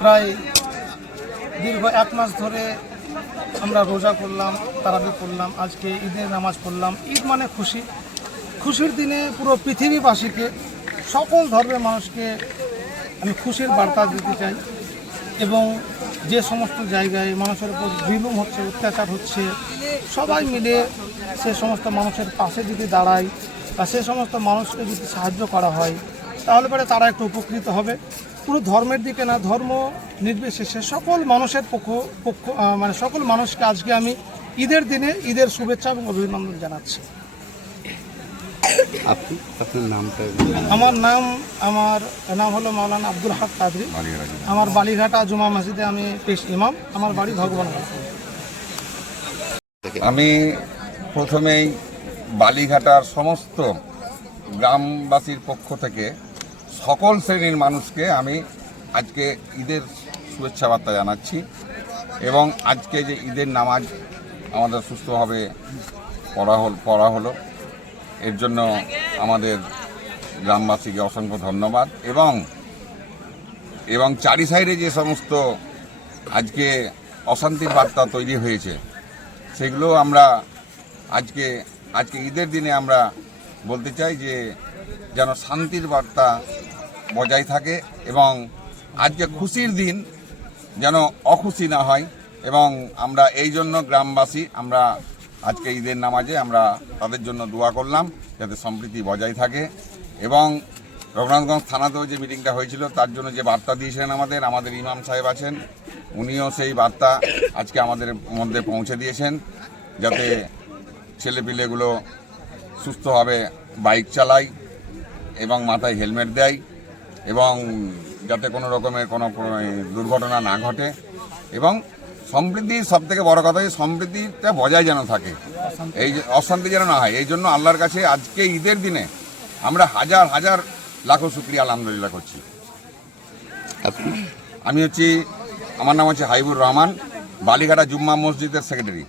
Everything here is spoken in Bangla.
প্রায় দীর্ঘ 1 মাস ধরে আমরা রোজা করলাম, তারাবি করলাম, আজকে ঈদের নামাজ পড়লাম। ঈদ মানে খুশি, খুশির দিনে পুরো পৃথিবীবাসীকে, সকল ধর্মের মানুষকে আমি খুশির বার্তা দিতে চাই। এবং যে সমস্ত জায়গায় মানুষের উপর জুলুম হচ্ছে, অত্যাচার হচ্ছে, সবাই মিলে সে সমস্ত মানুষের পাশে যদি দাঁড়ায় বা সে সমস্ত মানুষকে যদি সাহায্য করা হয়, তাহলে পরে তারা একটু উপকৃত হবে। পুরো ধর্মের দিকে না, ধর্ম নির্বিশেষে সকল মানুষের মানে সকল মানুষকে আজকে আমি ঈদের দিনে ঈদের শুভেচ্ছা এবং অভিনন্দন জানাচ্ছি। আপনার নামটা? আমার নাম হলো মাওলানা আব্দুল হক কাদরি। আমার বালিঘাটা জুমা মসজিদে আমি পেশ ইমাম। আমার বাড়ি ভগবান। আমি প্রথমেই বালিঘাটার সমস্ত গ্রামবাসীর পক্ষ থেকে সকল শ্রেণীর মানুষকে আমি আজকে ঈদের শুভেচ্ছা বার্তা জানাচ্ছি। এবং আজকে যে ঈদের নামাজ আমাদের সুস্থভাবে পড়া হলো, এর জন্য আমাদের গ্রামবাসীকে অসংখ্য ধন্যবাদ। এবং চারি সাইডে যে সমস্ত আজকে অশান্তির বার্তা তৈরি হয়েছে, সেগুলো আমরা আজকে ঈদের দিনে আমরা বলতে চাই যে যেন শান্তির বার্তা বজায় থাকে এবং আজকে খুশির দিন যেন অখুশি না হয়। এবং আমরা এই জন্য গ্রামবাসী আমরা আজকে ঈদের নামাজে আমরা তাদের জন্য দোয়া করলাম যাতে সম্প্রীতি বজায় থাকে। এবং রঘুনাথগঞ্জ থানাতেও যে মিটিংটা হয়েছিল তার জন্য যে বার্তা দিয়েছিলেন আমাদের ইমাম সাহেব আছেন, উনিও সেই বার্তা আজকে আমাদের মধ্যে পৌঁছে দিয়েছেন যাতে ছেলেপিলেগুলো সুস্থভাবে বাইক চালায় এবং মাথায় হেলমেট দেয় এবং যাতে কোনো রকমের কোনো দুর্ঘটনা না ঘটে। এবং সম্প্রীতির সবথেকে বড় কথা, যে সম্প্রীতিটা বজায় যেন থাকে, এই যে অশান্তি যেন না হয়। এই জন্য আল্লাহর কাছে আজকে ঈদের দিনে আমরা হাজার হাজার লাখো শুকরিয়া আলহামদুলিল্লাহ করছি। আমার নাম হচ্ছে হাইবুর রহমান, বালিঘাটা জুম্মা মসজিদের সেক্রেটারি।